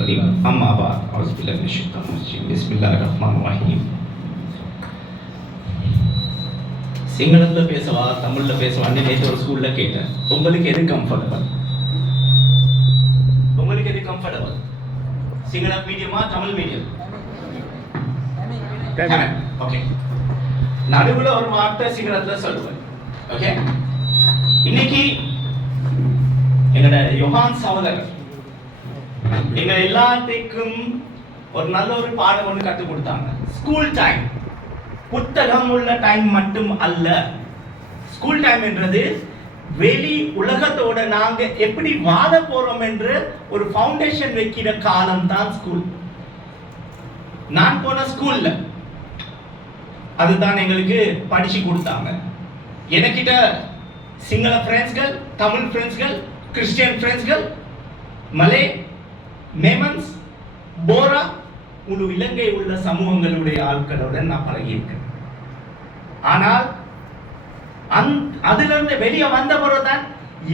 الكريم أما بعد أعوذ بالله من الشيطان الرجيم بسم الله الرحمن الرحيم சிங்களத்துல பேசவா தமிழ்ல பேசவான்னு நேற்று ஒரு ஸ்கூல்ல கேட்டேன். உங்களுக்கு எது கம்ஃபர்டபுள்? உங்களுக்கு எது கம்ஃபர்டபுள்? சிங்கள மீடியமா தமிழ் மீடியம்? ஓகே. நடுவுல ஒரு வார்த்தை சிங்களத்துல சொல்லுவேன். ஓகே. இன்னைக்கு எங்கட யோகான் சகோதரர் எங்க எல்லாத்துக்கும் ஒரு நல்ல ஒரு பாடம் ஒன்று கற்றுக் கொடுத்தாங்க. ஸ்கூல் டைம் புத்தகம் உள்ள டைம் மட்டும் அல்ல. ஸ்கூல் டைம் என்றது வெளி உலகத்தோட நாங்க எப்படி வாழ போறோம் என்று ஒரு ஃபவுண்டேஷன் வைக்கிற காலம் தான் ஸ்கூல். நான் போன ஸ்கூல்ல அதுதான் எங்களுக்கு படிச்சு கொடுத்தாங்க. எனக்கிட்ட சிங்கள ஃப்ரெண்ட்ஸ்கள், தமிழ் ஃப்ரெண்ட்ஸ்கள், கிறிஸ்டியன் ஃப்ரெண்ட்ஸ்கள், மலே, மேமன்ஸ், போரா, முழு இலங்கை உள்ள சமூகங்களுடைய ஆட்களுடன் நான் பழகியிருக்கேன். ஆனால் அதுல இருந்து வெளியே வந்த பிறகுதான்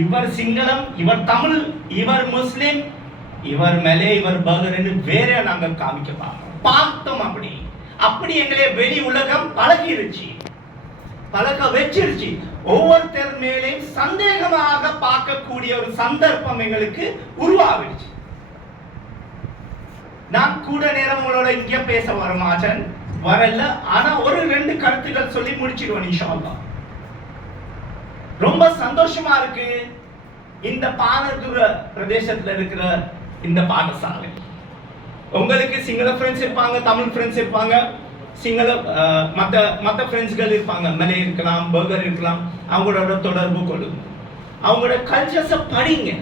இவர் சிங்களம், இவர் தமிழ், இவர் முஸ்லிம், இவர் மலே, இவர் பர்கர் என்று வேற நாங்க காமிக்க பார்த்தோம். அப்படி எங்களே வெளி உலகம் பழகிருச்சு, பழக வச்சிருச்சு. ஒவ்வொருத்தர் மேலேயும் சந்தேகமாக பார்க்கக்கூடிய ஒரு சந்தர்ப்பம் எங்களுக்கு உருவாகிடுச்சு. நான் கூட நேரம் உங்களோட இங்க பேச வரமாச்சன் வரல. ஆனா ஒரு 2 கருத்துக்கள் சொல்லி முடிச்சிடுவேன் இன்ஷா அல்லாஹ். ரொம்ப சந்தோஷமா இருக்கு இந்த பாரதூர பிரதேசத்துல இருக்கிற இந்த பாடசாலை. உங்களுக்கு சிங்கள ஃப்ரெண்ட்ஸ் இருப்பாங்க, தமிழ் ஃப்ரெண்ட்ஸ் இருப்பாங்க, சிங்கள மற்ற ஃப்ரெண்ட்ஸ்கள் இருப்பாங்க, மலே இருக்கலாம், பர்கர் இருக்கலாம். அவங்களோட தொடர்பு கொள்ளுங்க, அவங்களோட கல்ச்சர்ஸை படிங்க.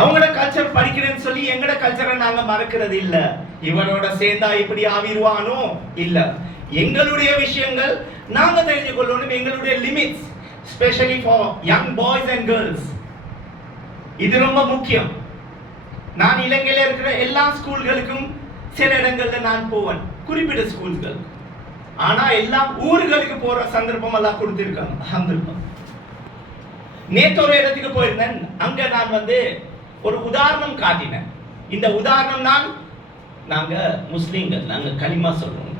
அவங்களோட கல்ச்சர் படிக்கிறேன்னு சொல்லி எங்கட கல்ச்சரை நாங்க மறக்கிறது இல்ல. இவனோட சேர்ந்தா இப்படி ஆவிடுவானோ இல்ல. எங்களுடைய விஷயங்கள் நாங்க தெரிஞ்சு கொள்ளணும், எங்களுடைய limits, specially for young boys and girls. இது ரொம்ப முக்கியம். நான் இலங்கையில இருக்கிற எல்லா ஸ்கூல்களுக்கும் சில இடங்கள்ல நான் போவேன், குறிப்பிட்ட ஸ்கூல்கள். ஆனா எல்லா ஊர்களுக்கு போற சந்தர்ப்பம் எல்லாம் கொடுத்திருக்காங்க. அல்ஹம்துலில்லாஹ். நேற்று ஒரு இடத்துக்கு போயிருந்தேன். அங்க நான் ஒரு உதாரணம் காட்டினேன். இந்த உதாரணம் நாங்க முஸ்லிம்கள், நாங்க கலிமா சொல்றோம்,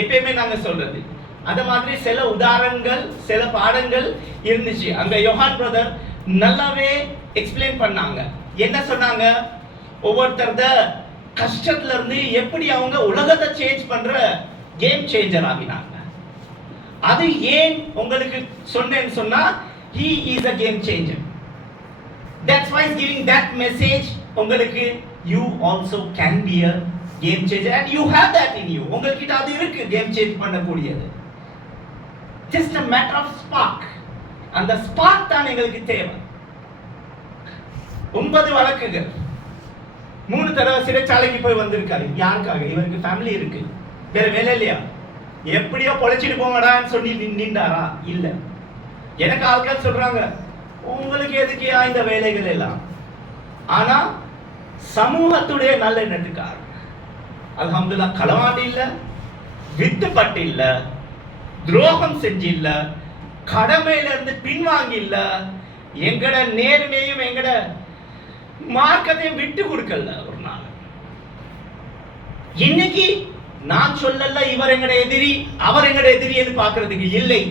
எப்பயுமே நாங்க சொல்றது. அந்த மாதிரி சில உதாரணங்கள், சில பாடங்கள் இருந்துச்சு. அங்க யோகான் பிரதர் நல்லாவே எக்ஸ்பிளைன் பண்ணாங்க. என்ன சொன்னாங்க? ஒவ்வொருத்தர கஷ்டத்துல இருந்து எப்படி அவங்க உலகத்தை சேஞ்ச் பண்ற கேம் சேஞ்சர் ஆகினாங்க. அது ஏன் உங்களுக்கு சொன்னேன்னு சொன்னா, he is a game changer. That's why he's giving that message. உங்களுக்கு you also can be a game changer and you have that in you. உங்ககிட்ட அது இருக்கு, கேம் சேஞ்ச் பண்ணக்கூடியது. Just a matter of spark. அந்த spark தான் எங்களுக்கு தேவை. 9 வழக்குகள், 3 தடவை சிறைச்சாலைக்கு போய் வந்திருக்காரு. யாருக்காக? இவருக்கு ஃபேமிலி இருக்கு, வேற வேலை இல்லையா? எப்படியோ பொழைச்சிட்டு போங்கடான்னு சொல்லி நின்றாரா? இல்ல. எனக்கு ஆட்கள் சொல்றாங்க, உங்களுக்கு எதுக்கு இந்த வேலைகள் எல்லாம்? ஆனா சமூகத்துடைய நல்ல எண்ணத்துக்காக அல்ஹம்துலில்லாஹ் களவாண்டு இல்ல, வித்துப்பட்டு இல்ல, துரோகம் செஞ்சு இல்ல, கடமையில இருந்து பின்வாங்கி இல்ல, எங்கட நேர்மையும் எங்கட மார்க்கத்தையும் விட்டு கொடுக்கல ஒரு நாள். இன்னைக்கு நான் சொல்லல இவர் எங்கட எதிரி, அவர் எங்கட எதிரி என்று பார்க்கிறதுக்கு இல்லை.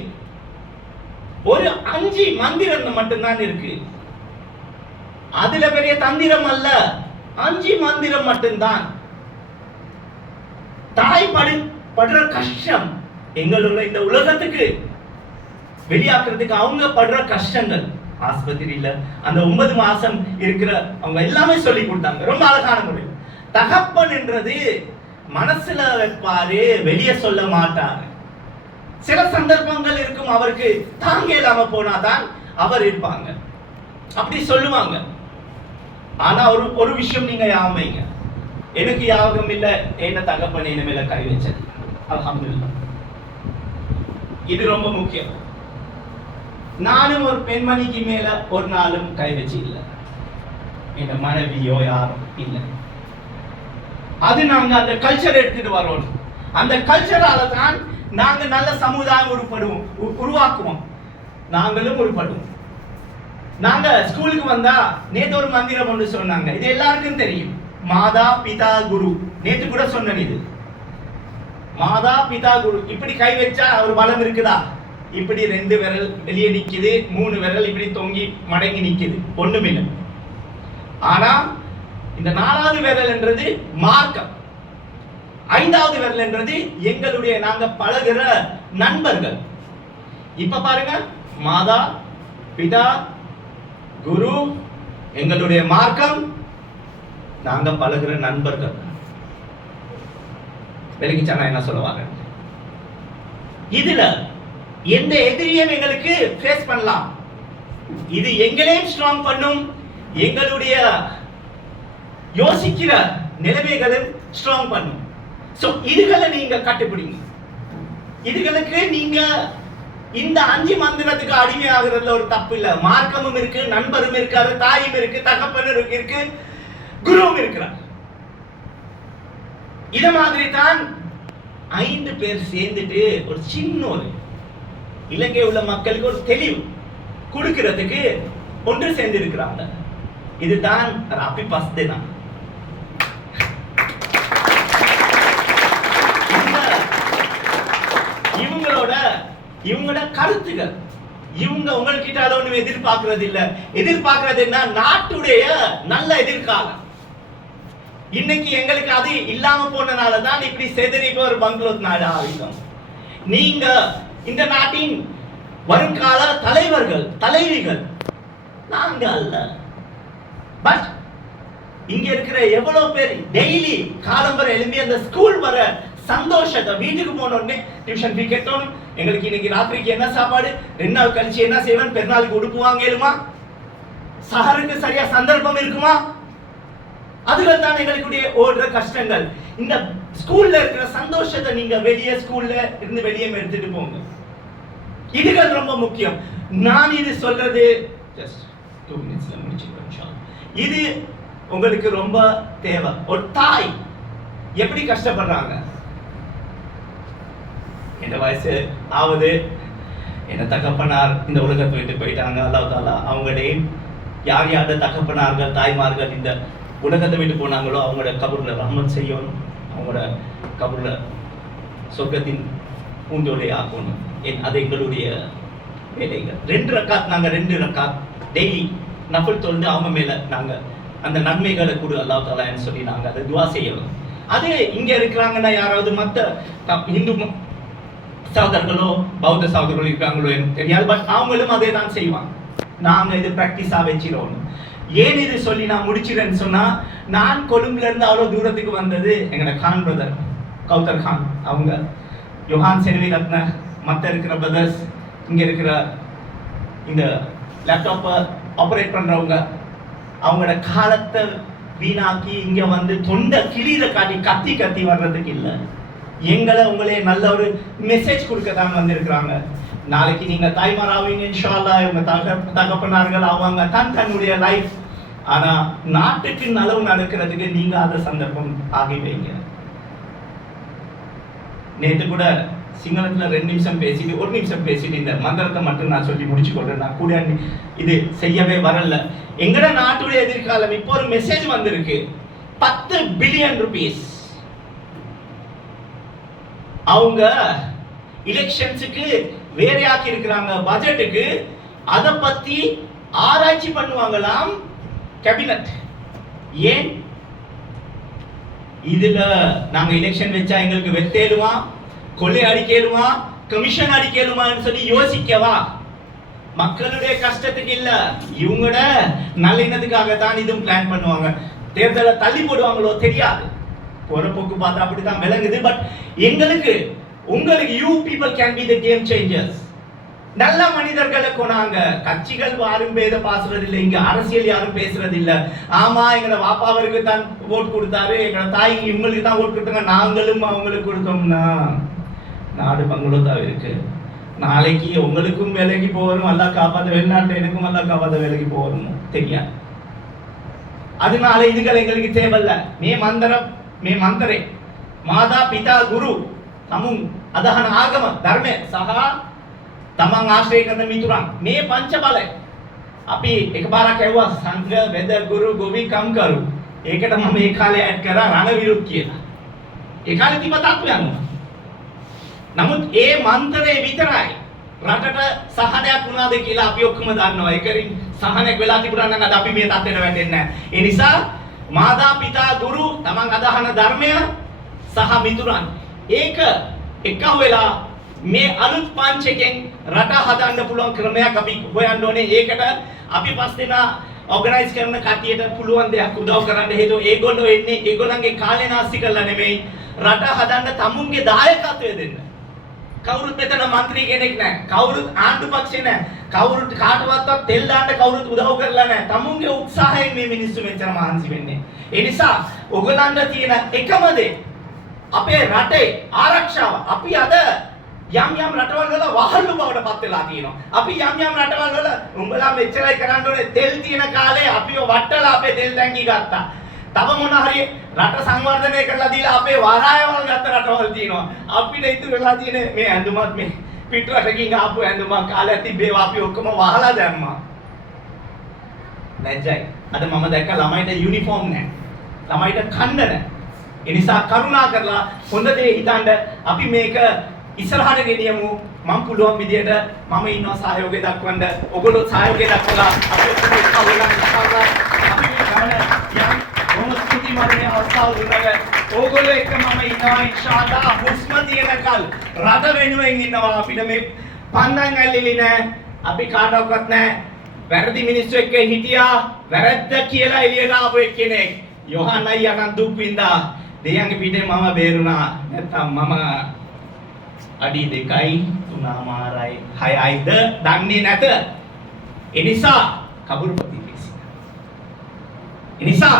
ஒரு 5 மந்திரம் மட்டும்தான் இருக்கு. அதுல பெரிய தந்திரம் அல்ல, 5 மந்திரம் மட்டும்தான். தாய் படுற கஷ்டம் எங்களுள்ள இந்த உலகத்துக்கு வெளியாக்குறதுக்கு அவங்க படுற கஷ்டங்கள், ஆஸ்பத்திரியில அந்த 9 மாசம் இருக்கிற அவங்க எல்லாமே சொல்லி கொடுத்தாங்க ரொம்ப அழகான முறை. தகப்பன் என்றது மனசுல வைப்பாரு, வெளியே சொல்ல மாட்டாரு. சில சந்தர்ப்பங்கள் இருக்கும், அவருக்கு தாங்க இல்லாம போனாதான் அவர் இருப்பாங்க, அப்படி சொல்லுவாங்க. ஆனா ஒரு விஷயம் நீங்க ஞாபகம் வைங்க, எனக்கு ஞாபகம் இல்ல என்ன தகப்பன் என்ன மேல கை வச்சது. அல்ஹம்துலில்லாஹ். இது ரொம்ப முக்கியம். நானும் ஒரு பெண்மணிக்கு மேல ஒரு நாளும் கை வச்சு இல்ல, என் மனைவியோ யாரும் இல்ல. அது நாங்க அந்த கல்ச்சர் எடுத்துட்டு வரோம். அந்த கல்ச்சரால தான் நாங்க நல்ல சமுதாயம் உருவாக்குவோம், நாங்களும் உருப்படுவோம். நாங்க ஸ்கூலுக்கு வந்தா நேத்து ஒரு மந்திரம் ஒன்று சொன்னாங்க, இது எல்லாருக்கும் தெரியும். மாதா பிதா குரு. நேத்து கூட சொன்னேன் இது. மாதா பிதா குரு. இப்படி கை வச்சா ஒரு பலம் இருக்குதா? இப்படி 2 விரல் வெளியே நிக்குது, 3 விரல் இப்படி தொங்கி மடங்கி நிக்குது, ஒண்ணுமில்லை. ஆனா இந்த 4வது விரல் என்றது மார்க்கம், 5வது விரல் என்றது எங்களுடைய நாங்க பழகுற நண்பர்கள். இப்ப பாருங்க, மாதா பிதா குரு எங்களுடைய மார்க்கம், நாங்க பழகுற நண்பர்கள். விலகிச்சா நான் என்ன சொல்லுவாங்க? இதுல எந்த எதிரியும் எங்களுக்கு ஃபேஸ் பண்ணலாம். இது எங்களையும் ஸ்ட்ராங் பண்ணும், எங்களுடைய யோசிக்கிற நிலைமைகளும் ஸ்ட்ராங் பண்ணும். சோ இதுகளை நீங்க கட்டுப்பிடிங்க. இதுகளுக்கு நீங்க இந்த 5 மந்திரத்துக்கு அடிமையாகிறதுல ஒரு தப்பு இல்ல. மார்க்கமும் இருக்கு, நண்பரும் இருக்காரு, தாயும் இருக்கு, தகப்பனும் இருக்கு, குருவும் இருக்கிறார். இத மாதிரி தான் 5 பேர் சேர்ந்துட்டு ஒரு சின்ன ஒரு இலங்கை உள்ள மக்களுக்கு ஒரு தெளிவு கொடுக்கிறதுக்கு ஒன்று சேர்ந்து இருக்கிறாங்க. இதுதான் ராபி பஸ்தே தான். இவங்களோட கருத்துக்கள், இவங்க உங்ககிட்ட அதை ஒண்ணு எதிர்பார்க்கறது இல்ல. எதிர்பார்க்கறது என்ன? நாட்டுடைய நல்ல எதிர்காலம். இன்னைக்கு எங்களுக்கு அது இல்லாம போனனால தான் இப்படி செதறி ஒரு பங்களோத் நாடு ஆகிட்டோம். நீங்க இந்த நாட்டின் வருங்கால தலைவர்கள், தலைவிகள் நாங்க அல்ல. பட் இங்க இருக்கிற எவ்வளவு பேர் டெய்லி காலம்பர எழும்பி அந்த ஸ்கூல் வர சந்தோஷத்தை, வீட்டுக்கு போனோடனே டியூஷன் ஃபீ கட்டணும், எங்களுக்கு இன்னைக்கு ராத்திரிக்கு என்ன சாப்பாடு, 2 நாள் கழிச்சு என்ன செய்வேன், பெருநாளுக்கு உடுப்பு வாங்கலுமா, சஹருக்கு சரியா சந்தர்ப்பம் இருக்குமா, அதுகள் தான் எங்களுடைய ஓடுற கஷ்டங்கள். இந்த ஸ்கூல்ல இருக்கிற சந்தோஷத்தை நீங்க வெளியே ஸ்கூல்ல இருந்து வெளியே எடுத்துட்டு போங்க. இதுகள் ரொம்ப முக்கியம். நான் இது சொல்றது ஜஸ்ட் 2 மினிட்ஸ்ல முடிச்சுக்கிறேன். இது உங்களுக்கு ரொம்ப தேவை. ஒரு தாய் எப்படி கஷ்டப்படுறாங்க. என் வயசு ஆவது, என்ன தகப்பனார் இந்த உலகத்தை விட்டு போயிட்டாங்க. அல்லாஹ் தஆலா அவங்களையும் யார் யார் தகப்பனார்கள், தாய்மார்கள் இந்த உலகத்தை விட்டு போனாங்களோ அவங்களோட கபூர்ல ரஹ்மத் செய்யணும், அவங்களோட கபூர்ல சொர்க்கத்தின் பூஞ்சோலை ஆக்கணும். அது எங்களுடைய வேலைகள். 2 ரக்காத் நாங்க 2 ரக்காத் டெய்லி நஃபில் தொழுந்து அவங்க மேல நாங்க அந்த நன்மைகளை கொடு அல்லாஹ் தஆலான்னு சொல்லி நாங்க அதை துஆ செய்யணும். அது இங்க இருக்கிறாங்கன்னா யாராவது மத்த இந்து சகோதரர்களோ பௌத்த சகோதரர்களோ இருக்காங்களோ எனக்கு தெரியாது. பட் அவங்களும் அதே தான் செய்வாங்க. நாங்க இது பிராக்டிஸா வச்சிரோம். ஏன் இது சொல்லி நான் முடிச்சிடறேன்னு சொன்னா, நான் கொழும்புல இருந்து அவ்வளவு தூரத்துக்கு வந்தது எங்களோட கான் பிரதர் கௌதர் கான், அவங்க யோஹான் செனவி ரத்ன, மற்ற இருக்கிற பிரதர்ஸ், இங்க இருக்கிற இந்த லேப்டாப்பை ஆப்ரேட் பண்றவங்க, அவங்களோட காலத்தை வீணாக்கி இங்க வந்து தொண்டை கிளியில காட்டி கத்தி கத்தி வர்றதுக்கு இல்லை. எங்களை உங்களே நல்ல ஒரு மெசேஜ் கொடுக்க தான் வந்திருக்கிறாங்க. நாளைக்கு நீங்க தாய்மார் ஆவீங்க இன்ஷா அல்லாஹ், இவங்க தகப்பனார்கள் ஆவாங்க, தன்னுடைய லைஃப். ஆனா நாட்டுக்கு நலவு நடக்கிறதுக்கு நீங்க அதை சந்தர்ப்பம் ஆகி வைங்க. நேற்று கூட சிங்களத்துல 2 நிமிஷம் பேசிட்டு 1 நிமிஷம் பேசிட்டு இந்த மந்திரத்தை மட்டும் நான் சொல்லி முடிச்சு கொள்றேன். நான் கூட இது செய்யவே வரல. எங்கட நாட்டுடைய எதிர்காலம் இப்போ ஒரு மெசேஜ் வந்திருக்கு. 10 பில்லியன் ரூபீஸ் அவங்க எலெக்ஷன்ஸுக்கு வேறையாக்கி இருக்கிறாங்க பட்ஜெட்டுக்கு. அதை பத்தி ஆராய்ச்சி பண்ணுவாங்களாம் கேபினட். ஏன் இதுல நாங்க எலெக்ஷன் வச்சா எங்களுக்கு வெத்தேலுமா, கொள்ளை அடிக்கலுமா, கமிஷன் அடிக்கலுமான்னு சொல்லி யோசிக்கவா? மக்களுடைய கஷ்டத்துக்கு இல்ல, இவங்களோட நல்லிணத்துக்காக தான் இதுவும் பிளான் பண்ணுவாங்க. தேர்தலை தள்ளி போடுவாங்களோ தெரியாது, பொறுப்புக்கு பார்த்தா அப்படித்தான் விளங்குது. பட் எங்களுக்கு உங்களுக்கு you people can be the game changers. நல்ல மனிதர்களை கொண்டாங்க. கட்சிகள் யாரும் பேத பாசுறது இல்லை, இங்க அரசியல் யாரும் பேசுறது இல்ல. ஆமா எங்களோட வாப்பாவருக்கு தான் ஓட் கொடுத்தாரு, எங்களோட தாய் இவங்களுக்கு தான் ஓட் கொடுத்தாங்க, நாங்களும் அவங்களுக்கு கொடுத்தோம்னா நாடு பங்களோதா இருக்கு. நாளைக்கு உங்களுக்கும் வேலைக்கு போகணும், அல்லாஹ் காப்பாத்த, வெளிநாட்டுல எனக்கும் அல்லாஹ் காப்பாத்த வேலைக்கு போகணும் தெரியாது. அதனால இதுகள் எங்களுக்கு தேவையில்ல. மே மந்திரே மாதா பிதா குரு තමුන් අදහන ආගම ධර්මය සහ තමන් ආශ්‍රය කරන මිතුරන්, මේ පංච බලය අපි එකපාරක් ඇහුවා සංඝ වෙද ගුරු ගොවි කම් කරු. ඒකට මම මේ කාලේ ඇඩ් කරා රණවිරුත් කියලා. ඒ කාලේ තිබ්බ තත්ත්වයක් නෝ. නමුත් ඒ මන්ත්‍රේ විතරයි රටට සහනයක් වුණාද කියලා අපි ඔක්කොම දන්නවා. ඒකරින් සහනයක් වෙලා තිබුණා නම් අද අපි මේ තත්ත්වෙට වැටෙන්නේ නැහැ. ඒ නිසා මාතා පිතා ගුරු තමන් අදහන ධර්මය සහ මිතුරන් ඒක එකව වෙලා මේ අලුත් පංචකෙන් රට හදන්න පුළුවන් ක්‍රමයක් අපි හොයන්න ඕනේ. ඒකට අපි පස් දෙනා ඔර්ගනයිස් කරන කට්ටියට පුළුවන් දෙයක් උදව් කරන්න. හේතුව ඒගොල්ලෝ එන්නේ ඒගොල්ලන්ගේ කාලේ නාස්ති කරලා නෙමෙයි රට හදන්න තමුන්ගේ දායකත්වය දෙන්න. කවුරුත් මෙතන മന്ത്രി කෙනෙක් නැහැ. කවුරුත් ආණ්ඩු පක්ෂේ නැහැ. කවුරුත් කාටවත් තෙල් දාන්න කවුරුත් උදව් කරලා නැහැ. තමුන්ගේ උත්සාහයෙන් මේ මිනිස්සු මෙච්චර මහන්සි වෙන්නේ. ඒ නිසා ඔයගලන්ට තියෙන එකම දේ අපේ රටේ ආරක්ෂාව. අපි අද යම් රටවල් වල වහල්ලු බවට පත් වෙලා තියෙනවා. අපි යම් රටවල් වල උඹලා මෙච්චරයි කරන්න ඕනේ තෙල් තියෙන කාලේ අපිව වට්ටලා අපේ තෙල් ටැංකි ගත්තා. තව මොන හරි රට සංවර්ධනය කරලා දීලා අපේ වරායවල් ගත්ත රටවල් තියෙනවා. අපිට ඉතුරු වෙලා තියෙන මේ ඇඳුමත් මේ පිටරටකින් ආපු ඇඳුමක් කාලයක් තිබ්බේවා අපි ඔක්කොම වහලා දැම්මා. ලැජ්ජයි. අද මම දැක්ක ළමයිට යුනිෆෝම් නැහැ. ළමයිට කන්න නැහැ. ඒ නිසා කරුණා කරලා හොඳ දේ හිතන්න අපි මේක ඉස්සරහට ගෙනියමු. මම පුළුවන් විදියට මම ඉන්නවා සහයෝගය දක්වන්න. ඔයගොල්ලෝ සහයෝගය දක්වලා අපි ඔක්කොම එකවලා අපි මේ ගමන යම් කොහොමද ස්තුතිමත්නේ අවස්ථාව දුන්නා. ඕගොල්ලෝ එක්ක මම ඉන්නවා ඉන්ෂාල්ලා හුස්ම තියනකල් රට වෙනුවෙන් ඉන්නවා. අපිට මේ පන්දන් ඇල්ලිලි නෑ. අපි කාටවත් නෑ. වැරදි මිනිස්සු එක්ක හිටියා. වැරද්ද කියලා එළියට ආපු එක්කෙනෙක්. යොහන් අයියා නම් දුක් විඳා. දෙයන්ගේ පිටේ මම බේරුණා. නැත්තම් මම අඩි 2යි 3මාරයි 6යිද දන්නේ නැත. ඒ නිසා කබුරු ප්‍රතිපේක්ෂිත. ඒ නිසා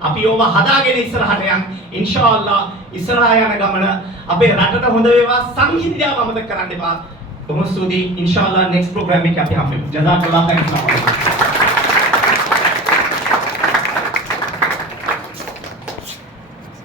අපි ඕව හදාගෙන ඉස්සරහට යන් ඉන්ෂාඅල්ලා ඉස්සරහා යන ගමන අපේ රටට හොඳ වේවා. සංහිඳියාව අමතක කරන්න එපා. කොහොමද ස්තුතියි ඉන්ෂාඅල්ලා නෙක්ස්ට් ප්‍රෝග්‍රෑම් එකේ අපි හම්බෙමු. ජසාකල්ලාහ් khairan.